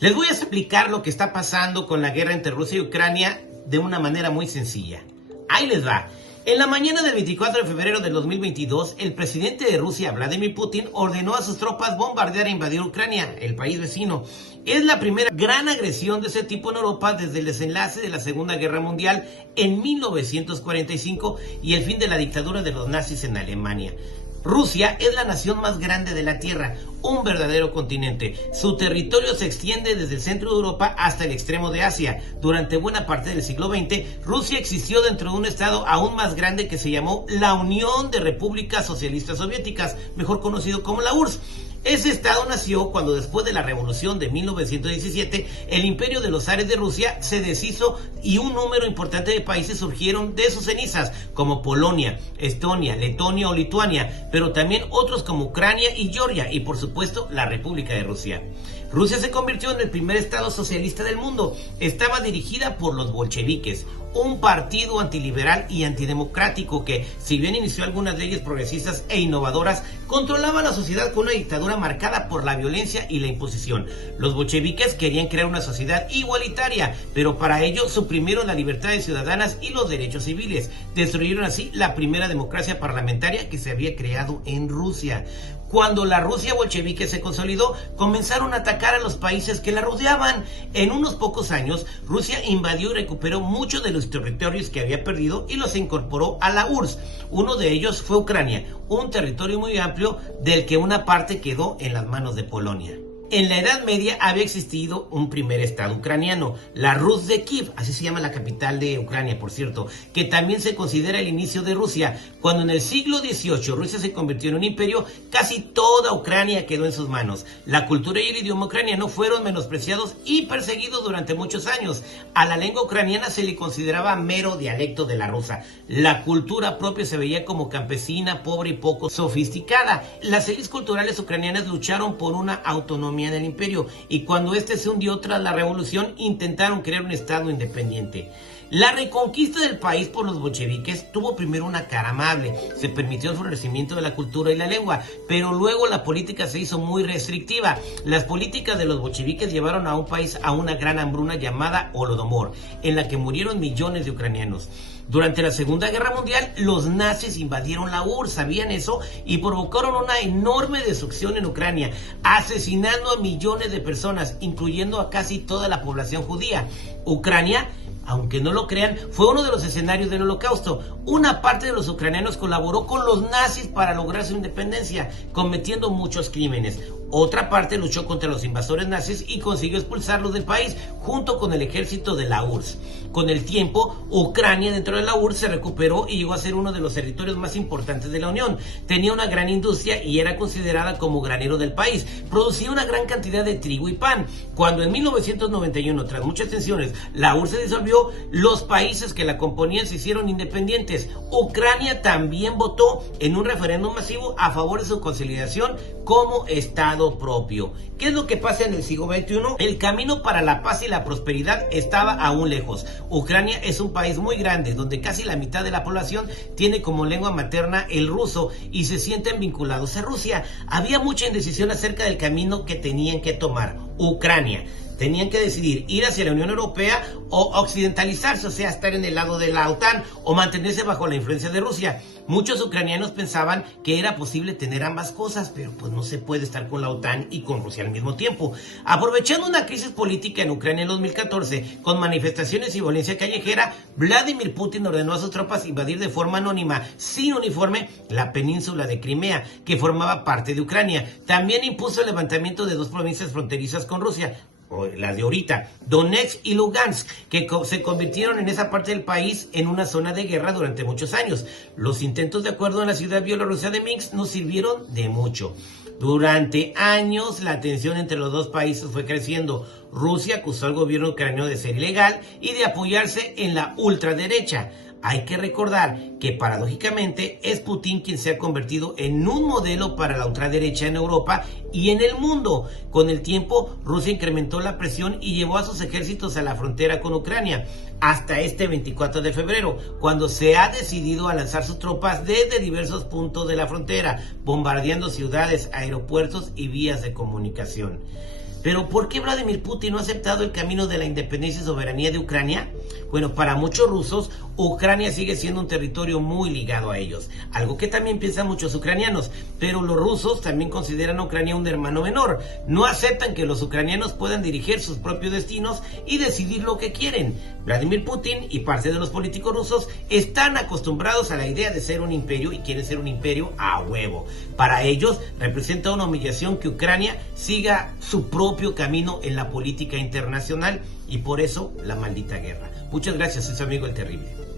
Les voy a explicar lo que está pasando con la guerra entre Rusia y Ucrania de una manera muy sencilla. Ahí les va. En la mañana del 24 de febrero del 2022, el presidente de Rusia, Vladimir Putin, ordenó a sus tropas bombardear e invadir Ucrania, el país vecino. Es la primera gran agresión de ese tipo en Europa desde el desenlace de la Segunda Guerra Mundial en 1945 y el fin de la dictadura de los nazis en Alemania. Rusia es la nación más grande de la Tierra, un verdadero continente. Su territorio se extiende desde el centro de Europa hasta el extremo de Asia. Durante buena parte del siglo XX, Rusia existió dentro de un estado aún más grande que se llamó la Unión de Repúblicas Socialistas Soviéticas, mejor conocido como la URSS. Ese estado nació cuando, después de la revolución de 1917, el imperio de los zares de Rusia se deshizo y un número importante de países surgieron de sus cenizas, como Polonia, Estonia, Letonia o Lituania, pero también otros como Ucrania y Georgia y, por supuesto, la República de Rusia. Rusia se convirtió en el primer estado socialista del mundo. Estaba dirigida por los bolcheviques, un partido antiliberal y antidemocrático que, si bien inició algunas leyes progresistas e innovadoras, controlaba la sociedad con una dictadura marcada por la violencia y la imposición. Los bolcheviques querían crear una sociedad igualitaria, pero para ello suprimieron las libertades ciudadanas y los derechos civiles. Destruyeron así la primera democracia parlamentaria que se había creado en Rusia. Cuando la Rusia bolchevique se consolidó, comenzaron a atacar a los países que la rodeaban. En unos pocos años, Rusia invadió y recuperó muchos de los territorios que había perdido y los incorporó a la URSS. Uno de ellos fue Ucrania, un territorio muy amplio del que una parte quedó en las manos de Polonia. En la Edad Media había existido un primer estado ucraniano, la Rus de Kiev, así se llama la capital de Ucrania, por cierto, que también se considera el inicio de Rusia. Cuando en el siglo XVIII Rusia se convirtió en un imperio, casi toda Ucrania quedó en sus manos. La cultura y el idioma ucraniano fueron menospreciados y perseguidos durante muchos años. A la lengua ucraniana se le consideraba mero dialecto de la rusa. La cultura propia se veía como campesina, pobre y poco sofisticada. Las élites culturales ucranianas lucharon por una autonomía del imperio y cuando este se hundió tras la revolución intentaron crear un estado independiente. La reconquista del país por los bolcheviques tuvo primero una cara amable, se permitió el florecimiento de la cultura y la lengua, pero luego la política se hizo muy restrictiva. Las políticas de los bolcheviques llevaron a un país a una gran hambruna llamada Holodomor, en la que murieron millones de ucranianos. Durante la Segunda Guerra Mundial, los nazis invadieron la URSS, ¿sabían eso? Y provocaron una enorme destrucción en Ucrania, asesinando a millones de personas, incluyendo a casi toda la población judía. Ucrania, aunque no lo crean, fue uno de los escenarios del Holocausto. Una parte de los ucranianos colaboró con los nazis para lograr su independencia, cometiendo muchos crímenes. Otra parte luchó contra los invasores nazis y consiguió expulsarlos del país, junto con el ejército de la URSS. Con el tiempo, Ucrania dentro de la URSS se recuperó y llegó a ser uno de los territorios más importantes de la Unión. Tenía una gran industria y era considerada como granero del país. Producía una gran cantidad de trigo y pan. Cuando en 1991, tras muchas tensiones, la URSS se disolvió, los países que la componían se hicieron independientes. Ucrania también votó en un referéndum masivo a favor de su consolidación como Estado propio. ¿Qué es lo que pasa en el siglo XXI? El camino para la paz y la prosperidad estaba aún lejos. Ucrania es un país muy grande, donde casi la mitad de la población tiene como lengua materna el ruso y se sienten vinculados a Rusia. Había mucha indecisión acerca del camino que tenían que tomar. Ucrania tenían que decidir ir hacia la Unión Europea o occidentalizarse, o sea, estar en el lado de la OTAN o mantenerse bajo la influencia de Rusia. Muchos ucranianos pensaban que era posible tener ambas cosas, pero pues no se puede estar con la OTAN y con Rusia al mismo tiempo. Aprovechando una crisis política en Ucrania en 2014, con manifestaciones y violencia callejera, Vladimir Putin ordenó a sus tropas invadir de forma anónima, sin uniforme, la península de Crimea, que formaba parte de Ucrania. También impuso el levantamiento de dos provincias fronterizas con Rusia, las de ahorita, Donetsk y Lugansk, que se convirtieron en esa parte del país en una zona de guerra durante muchos años. Los intentos de acuerdo en la ciudad bielorrusa de Minsk no sirvieron de mucho. Durante años la tensión entre los dos países fue creciendo. Rusia acusó al gobierno ucraniano de ser ilegal y de apoyarse en la ultraderecha. Hay que recordar que paradójicamente es Putin quien se ha convertido en un modelo para la ultraderecha en Europa y en el mundo. Con el tiempo, Rusia incrementó la presión y llevó a sus ejércitos a la frontera con Ucrania, hasta este 24 de febrero, cuando se ha decidido a lanzar sus tropas desde diversos puntos de la frontera, bombardeando ciudades, aeropuertos y vías de comunicación. Pero ¿por qué Vladimir Putin no ha aceptado el camino de la independencia y soberanía de Ucrania? Bueno, para muchos rusos, Ucrania sigue siendo un territorio muy ligado a ellos, algo que también piensan muchos ucranianos, pero los rusos también consideran a Ucrania un hermano menor. No aceptan que los ucranianos puedan dirigir sus propios destinos y decidir lo que quieren. Vladimir Putin y parte de los políticos rusos están acostumbrados a la idea de ser un imperio y quieren ser un imperio a huevo. Para ellos representa una humillación que Ucrania siga su propio camino en la política internacional y por eso la maldita guerra. Muchas gracias, soy su amigo el Terrible.